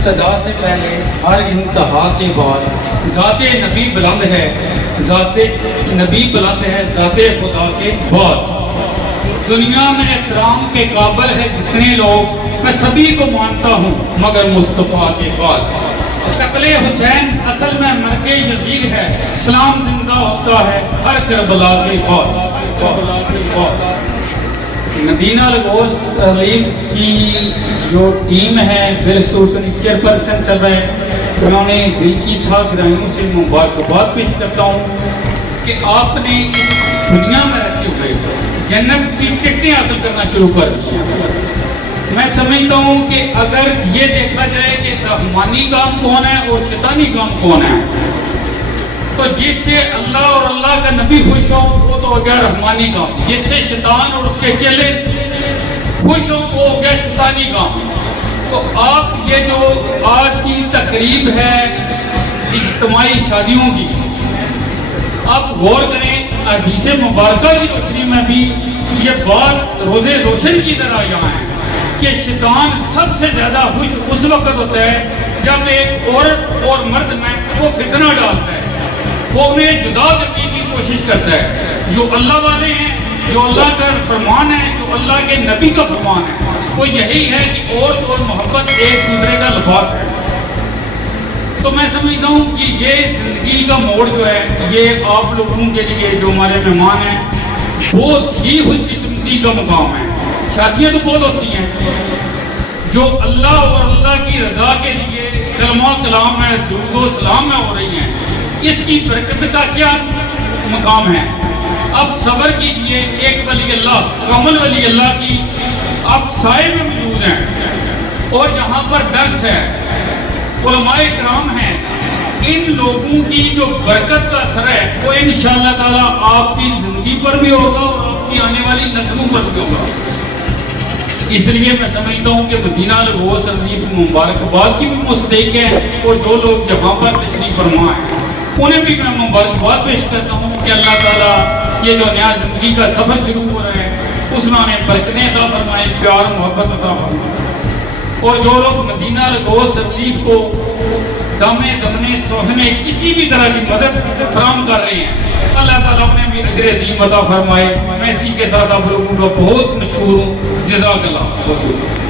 ابتدا سے پہلے ہر انتہا کے بعد ذات نبی بلند ہے، ذات نبی بلند ہے ذات خدا کے بعد۔ دنیا میں احترام کے قابل ہے جتنے لوگ، میں سبھی کو مانتا ہوں مگر مصطفیٰ کے بعد۔ قتل حسین اصل میں مرگ یزید ہے، اسلام زندہ ہوتا ہے ہر کربلا کے بعد۔ مدینہ لغوث ریلیف کی جو ٹیم ہے بالخصوص چیئرپرسن صاحب ہے، انہوں نے دل کی تھا گرائیوں سے مبارکباد پیش کرتا ہوں کہ آپ نے دنیا میں رہتے ہوئے جنت کی ٹکٹیں حاصل کرنا شروع کر دی ہیں۔ میں سمجھتا ہوں کہ اگر یہ دیکھا جائے کہ رحمانی کام کون ہے اور شیطانی کام کون ہے، تو جس سے اللہ اور اللہ کا نبی خوش ہو وہ تو ہو گیا رحمانی کام، جس سے شیطان اور اس کے چیلے خوش ہو وہ ہو گیا شیطانی کام۔ تو آپ یہ جو آج کی تقریب ہے اجتماعی شادیوں کی، آپ غور کریں حدیث مبارکہ کی روشنی میں بھی یہ بات روزے روشن کی طرح یہاں ہے کہ شیطان سب سے زیادہ خوش اس وقت ہوتا ہے جب ایک عورت اور مرد میں وہ فتنہ ڈالتا ہے، وہ انہیں جدا کرنے کی کوشش کرتا ہے۔ جو اللہ والے ہیں، جو اللہ کا فرمان ہے، جو اللہ کے نبی کا فرمان ہے، وہ یہی ہے کہ عورت اور محبت ایک دوسرے کا لباس ہے۔ تو میں سمجھتا ہوں کہ یہ زندگی کا موڑ جو ہے یہ آپ لوگوں کے لیے جو ہمارے مہمان ہیں بہت ہی خوش قسمتی کا مقام ہے۔ شادیاں تو بہت ہوتی ہیں، جو اللہ اور اللہ کی رضا کے لیے کلمہ کلام میں درود و سلام میں ہو رہی ہیں، اس کی برکت کا کیا مقام ہے۔ اب صبر کیجئے، ایک ولی اللہ کامل ولی اللہ کی آپ سائے میں موجود ہیں اور یہاں پر درس ہے، علماء کرام ہیں، ان لوگوں کی جو برکت کا اثر ہے وہ انشاءاللہ تعالیٰ آپ کی زندگی پر بھی ہوگا اور آپ کی آنے والی نسلوں پر بھی ہوگا۔ اس لیے میں سمجھتا ہوں کہ مدینہ لغوث ریلیف مبارکباد کی بھی مستحق ہے، اور جو لوگ یہاں پر تشریف فرما ہیں انہیں بھی میں مبارکباد پیش کرتا ہوں کہ اللہ تعالیٰ یہ جو نیا زندگی کا سفر شروع ہو رہا ہے اس میں انہیں برکتیں عطا فرمائے، پیار محبت عطا فرمائے، اور جو لوگ مدینہ لغوث ریلیف کو دمے دمنے سوہنے کسی بھی طرح کی مدد فراہم کر رہے ہیں، اللہ تعالیٰ انہیں بھی اجر عظیم عطا فرمائے۔ میں اسی کے ساتھ آپ لوگوں کا بہت مشہور ہوں، جزاک اللہ، بہت شکریہ۔